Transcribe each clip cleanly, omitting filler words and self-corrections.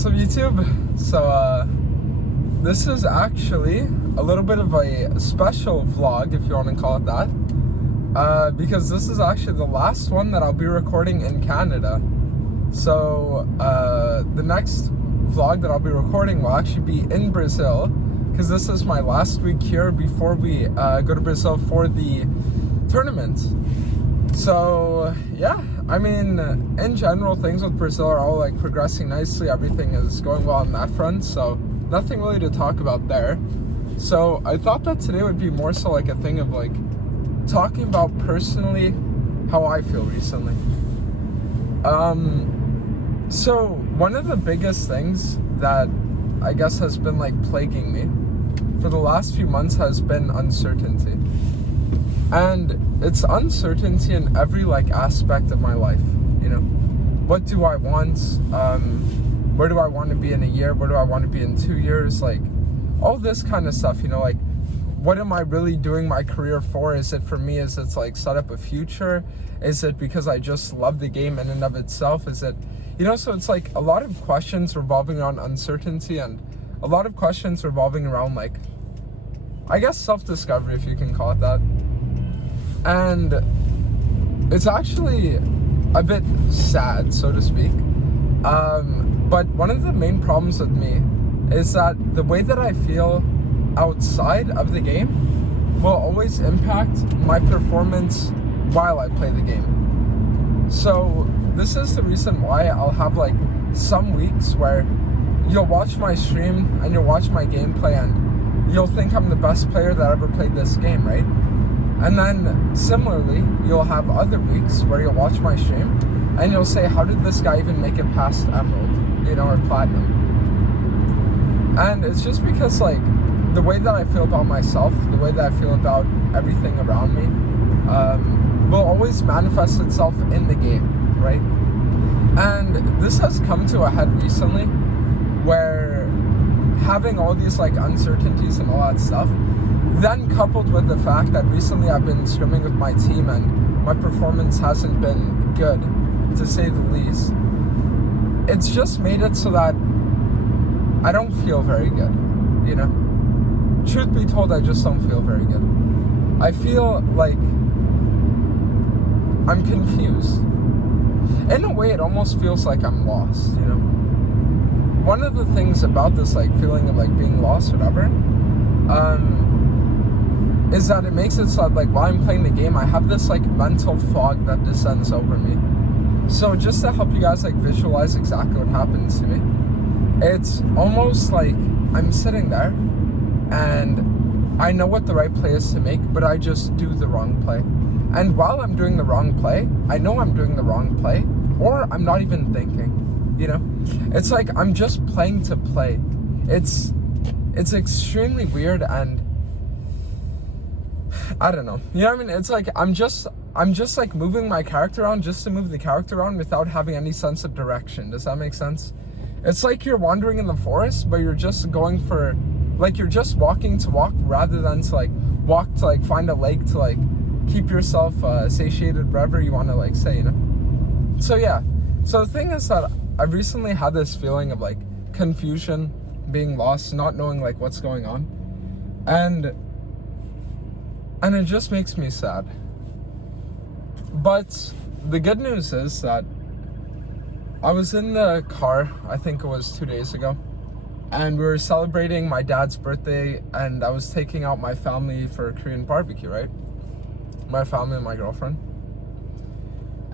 What's up, YouTube? So, this is actually a little bit of a special vlog, if you want to call it that, because this is actually the last one that I'll be recording in Canada. So, the next vlog that I'll be recording will actually be in Brazil, because this is my last week here before we go to Brazil for the tournament. So, yeah, I mean, in general, things with Brazil are all, like, progressing nicely. Everything is going well on that front, so nothing really to talk about there. So I thought that today would be more so, like, a thing of, like, talking about personally how I feel recently. So one of the biggest things that I guess has been, like, plaguing me for the last few months has been uncertainty. And it's uncertainty in every, like, aspect of my life, you know. What do I want? Where do I want to be in a year? Where do I want to be in 2 years? Like, all this kind of stuff, you know, like, what am I really doing my career for? Is it for me? Is it, like, set up a future? Is it because I just love the game in and of itself? Is it, you know, so it's, like, a lot of questions revolving around uncertainty and a lot of questions revolving around, like, I guess self-discovery, if you can call it that. And it's actually a bit sad, so to speak. But one of the main problems with me is that the way that I feel outside of the game will always impact my performance while I play the game. So this is the reason why I'll have, like, some weeks where you'll watch my stream and you'll watch my gameplay and you'll think I'm the best player that ever played this game, right? And then, similarly, you'll have other weeks where you'll watch my stream and you'll say, how did this guy even make it past Emerald, you know, or Platinum? And it's just because, like, the way that I feel about myself, the way that I feel about everything around me, will always manifest itself in the game, right? And this has come to a head recently where having all these, like, uncertainties and all that stuff, then coupled with the fact that recently I've been scrimming with my team and my performance hasn't been good, to say the least, it's just made it so that I don't feel very good, you know? Truth be told, I just don't feel very good. I feel like I'm confused. In a way, it almost feels like I'm lost, you know? One of the things about this, like, feeling of, like, being lost, whatever, is that it makes it so that, like, while I'm playing the game, I have this, like, mental fog that descends over me. So just to help you guys, like, visualize exactly what happens to me, it's almost like I'm sitting there and I know what the right play is to make, but I just do the wrong play. And while I'm doing the wrong play, I know I'm doing the wrong play, or I'm not even thinking, you know? It's like I'm just playing to play. It's extremely weird, and I don't know. You know what I mean? It's like I'm just like moving my character around just to move the character around without having any sense of direction. Does that make sense? It's like you're wandering in the forest, but you're just going for, like, you're just walking to walk rather than to, like, walk to, like, find a lake to, like, keep yourself satiated, wherever you want to, like, say, you know? So yeah. So the thing is that I've recently had this feeling of, like, confusion, being lost, not knowing, like, what's going on. And it just makes me sad. But the good news is that I was in the car, I think it was 2 days ago, and we were celebrating my dad's birthday, and I was taking out my family for a Korean barbecue, right? My family and my girlfriend.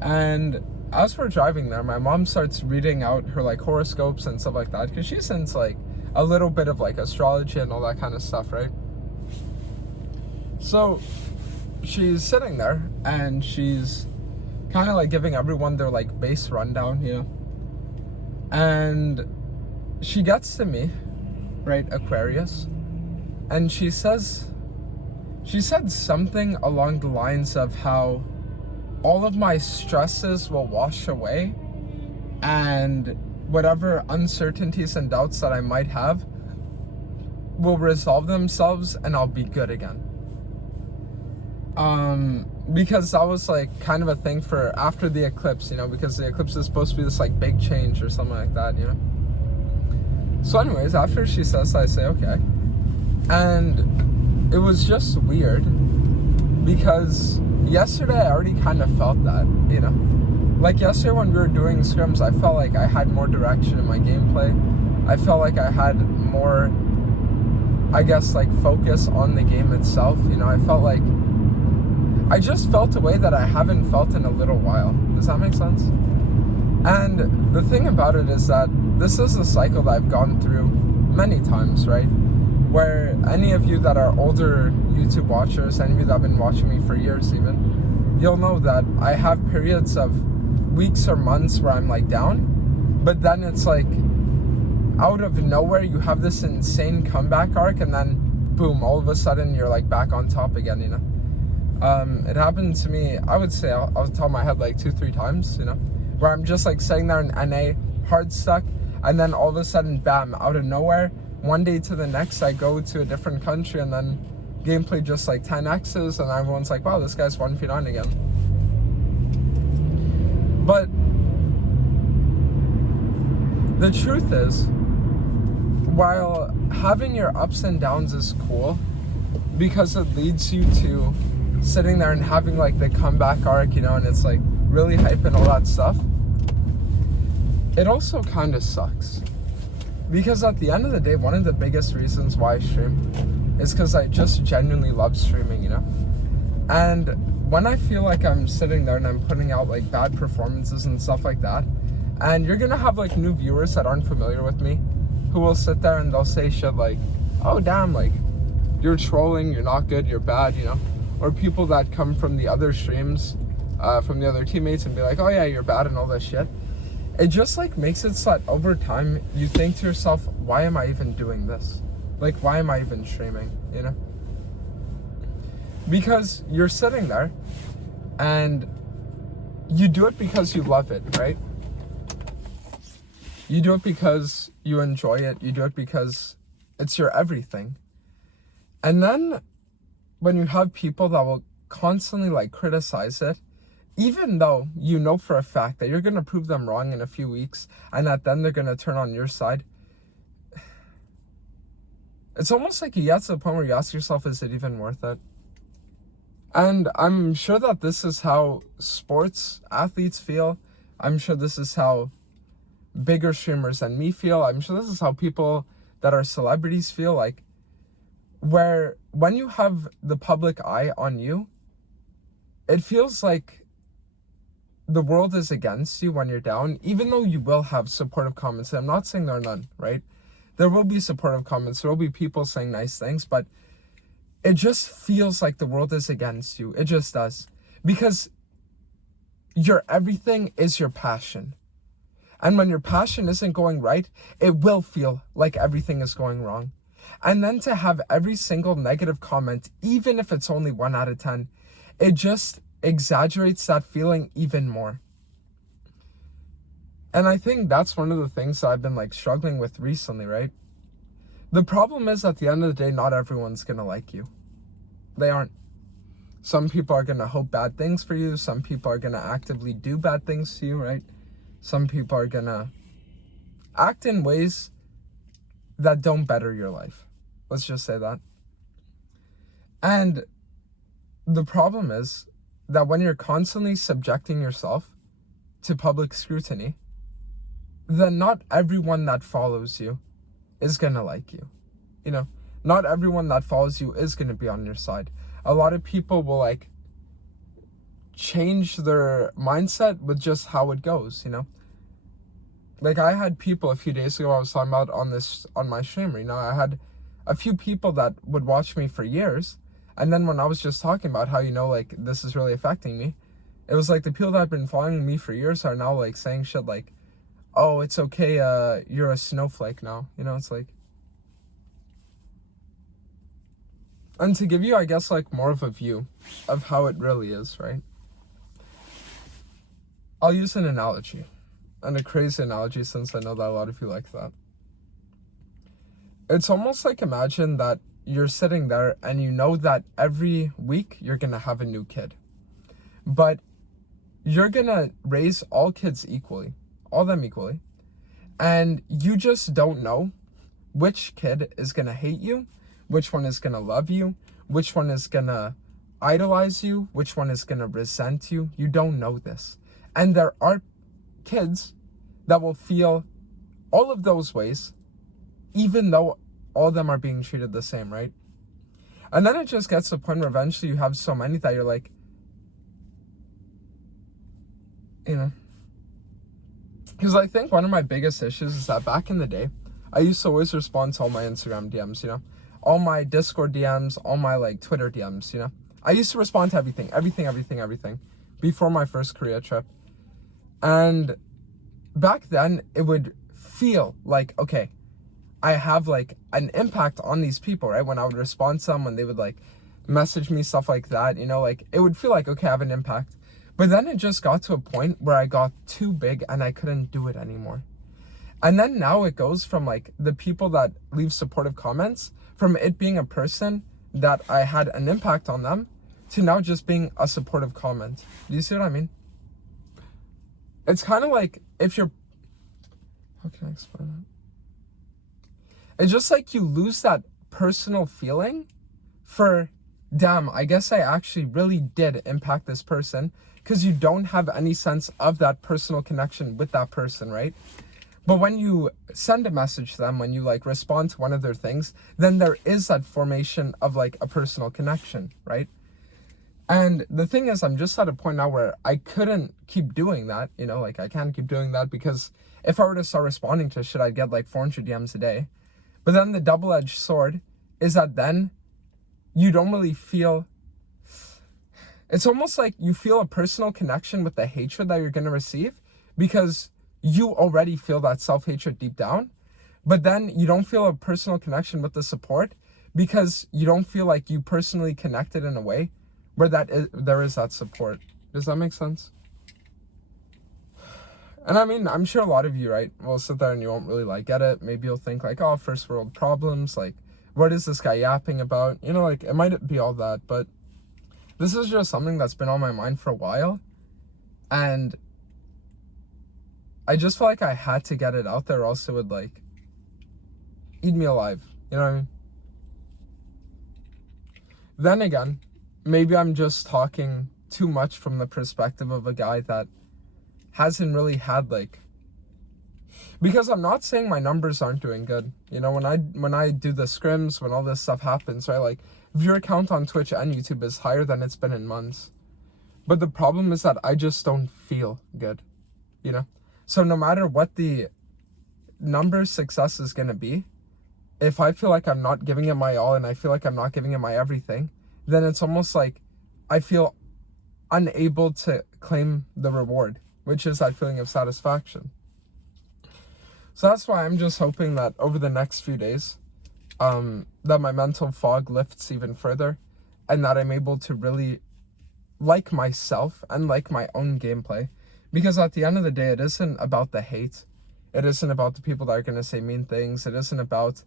And as we're driving there, my mom starts reading out her, like, horoscopes and stuff like that, because she's into, like, a little bit of, like, astrology and all that kind of stuff, right? So she's sitting there and she's kind of, like, giving everyone their, like, base rundown, you know? And she gets to me, right, Aquarius, and she said something along the lines of how all of my stresses will wash away and whatever uncertainties and doubts that I might have will resolve themselves and I'll be good again. because that was like kind of a thing for after the eclipse, you know, because the eclipse is supposed to be this like big change or something like that, you know. So anyways, after she says that, I say, okay. And it was just weird because yesterday I already kind of felt that, you know? Like yesterday when we were doing scrims, I felt like I had more direction in my gameplay. I felt like I had more, I guess, like focus on the game itself. You know, I felt like, I just felt a way that I haven't felt in a little while. Does that make sense? And the thing about it is that this is a cycle that I've gone through many times, right? Where any of you that are older YouTube watchers, any of you that have been watching me for years even, you'll know that I have periods of weeks or months where I'm like down, but then it's like out of nowhere you have this insane comeback arc, and then boom, all of a sudden you're like back on top again, you know? It happened to me, I would say, I'll top of my head like 2-3 times, you know, where I'm just like sitting there in NA, hard stuck, and then all of a sudden, bam, out of nowhere, one day to the next, I go to a different country, and then gameplay just like 10x's, and everyone's like, wow, this guy's 1v9 again. But the truth is, while having your ups and downs is cool, because it leads you to sitting there and having like the comeback arc, you know, and it's like really hype and all that stuff, it also kind of sucks. Because at the end of the day, one of the biggest reasons why I stream is because I just genuinely love streaming, you know? And when I feel like I'm sitting there and I'm putting out like bad performances and stuff like that, and you're gonna have like new viewers that aren't familiar with me who will sit there and they'll say shit like, oh damn, like you're trolling, you're not good, you're bad, you know? Or people that come from the other streams, from the other teammates and be like, oh yeah, you're bad and all this shit. It just like makes it so that over time you think to yourself, why am I even doing this? Like, why am I even streaming, you know? Because you're sitting there and you do it because you love it, right? You do it because you enjoy it. You do it because it's your everything. And then when you have people that will constantly like criticize it, even though you know for a fact that you're going to prove them wrong in a few weeks and that then they're going to turn on your side, it's almost like you get to the point where you ask yourself, is it even worth it? And I'm sure that this is how sports athletes feel. I'm sure this is how bigger streamers than me feel. I'm sure this is how people that are celebrities feel, like, where when you have the public eye on you, it feels like the world is against you when you're down, even though you will have supportive comments. I'm not saying there are none, right? There will be supportive comments. There will be people saying nice things, but it just feels like the world is against you. It just does. Because your everything is your passion. And when your passion isn't going right, it will feel like everything is going wrong. And then to have every single negative comment, even if it's only 1 out of 10, it just exaggerates that feeling even more. And I think that's one of the things that I've been like struggling with recently, right? The problem is, at the end of the day, not everyone's gonna like you. They aren't. Some people are gonna hope bad things for you. Some people are gonna actively do bad things to you, right? Some people are gonna act in ways that don't better your life. Let's just say that. And the problem is that when you're constantly subjecting yourself to public scrutiny, then not everyone that follows you is gonna like you. You know, not everyone that follows you is gonna be on your side. A lot of people will like change their mindset with just how it goes, you know? Like, I had people a few days ago I was talking about on my stream, you know, I had a few people that would watch me for years, and then when I was just talking about how, you know, like, this is really affecting me, it was like the people that have been following me for years are now like saying shit like, oh, it's okay, you're a snowflake now, you know? It's like, and to give you, I guess, like more of a view of how it really is, right? I'll use an analogy, and a crazy analogy, since I know that a lot of you like that. It's almost like, imagine that you're sitting there and you know that every week you're gonna have a new kid, but you're gonna raise all kids equally, all them equally, and you just don't know which kid is gonna hate you, which one is gonna love you, which one is gonna idolize you, which one is gonna resent you. You don't know this. And there are kids that will feel all of those ways, even though all of them are being treated the same, right? And then it just gets to the point where eventually you have so many that you're like, you know. Because I think one of my biggest issues is that back in the day, I used to always respond to all my Instagram DMs, you know, all my Discord DMs, all my like Twitter DMs, you know. I used to respond to everything before my first Korea trip. And back then it would feel like, okay, I have like an impact on these people, right? When I would respond to them, when they would like message me, stuff like that, you know, like it would feel like, okay, I have an impact. But then it just got to a point where I got too big and I couldn't do it anymore. And then now it goes from like the people that leave supportive comments, from it being a person that I had an impact on them, to now just being a supportive comment. Do you see what I mean? It's kind of like if you're, how can I explain it? It's just like you lose that personal feeling for, damn, I guess I actually really did impact this person, because you don't have any sense of that personal connection with that person, right? But when you send a message to them, when you like respond to one of their things, then there is that formation of like a personal connection, right? And the thing is, I'm just at a point now where I couldn't keep doing that, you know, like I can't keep doing that, because if I were to start responding to shit, I'd get like 400 DMs a day. But then the double-edged sword is that then you don't really feel, it's almost like you feel a personal connection with the hatred that you're going to receive, because you already feel that self-hatred deep down. But then you don't feel a personal connection with the support, because you don't feel like you personally connected in a way where there is that support. Does that make sense? And I mean, I'm sure a lot of you, right, will sit there and you won't really like get it. Maybe you'll think like, oh, first world problems, like what is this guy yapping about? You know, like it might be all that, but this is just something that's been on my mind for a while. And I just feel like I had to get it out there, or else it would like eat me alive. You know what I mean? Then again, maybe I'm just talking too much from the perspective of a guy that hasn't really had like, because I'm not saying my numbers aren't doing good. You know, when I do the scrims, when all this stuff happens, right, like viewer count on Twitch and YouTube is higher than it's been in months. But the problem is that I just don't feel good, you know? So no matter what the number success is going to be, if I feel like I'm not giving it my all, and I feel like I'm not giving it my everything, then it's almost like I feel unable to claim the reward, which is that feeling of satisfaction. So that's why I'm just hoping that over the next few days, that my mental fog lifts even further, and that I'm able to really like myself and like my own gameplay. Because at the end of the day, it isn't about the hate. It isn't about the people that are going to say mean things. It isn't about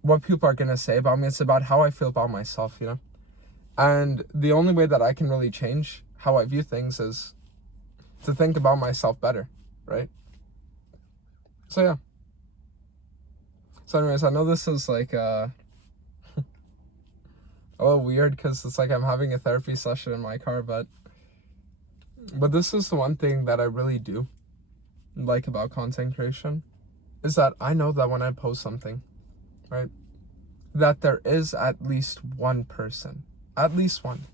what people are going to say about me. It's about how I feel about myself, you know? And the only way that I can really change how I view things is to think about myself better, right? So yeah. So anyways, I know this is like a little weird, because it's like I'm having a therapy session in my car, but this is the one thing that I really do like about content creation, is that I know that when I post something, right, that there is at least one person, at least one,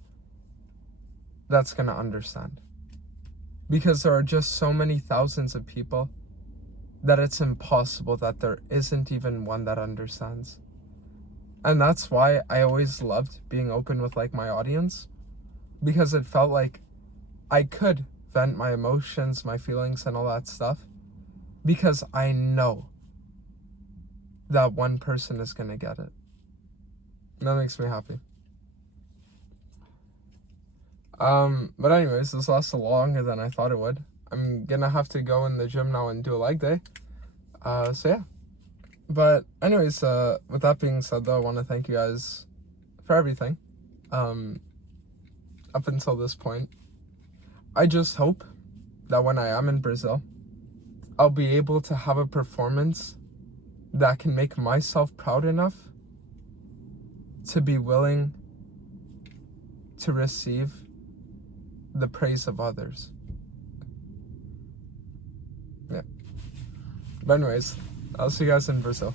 that's gonna understand. Because there are just so many thousands of people that it's impossible that there isn't even one that understands. And that's why I always loved being open with like my audience, because it felt like I could vent my emotions, my feelings, and all that stuff, because I know that one person is gonna get it. And that makes me happy. But anyways, this lasted longer than I thought it would. I'm gonna have to go in the gym now and do a leg day. So yeah. But anyways, with that being said though, I want to thank you guys for everything. Up until this point. I just hope that when I am in Brazil, I'll be able to have a performance that can make myself proud enough to be willing to receive the praise of others. Yeah. But anyways, I'll see you guys in Brazil.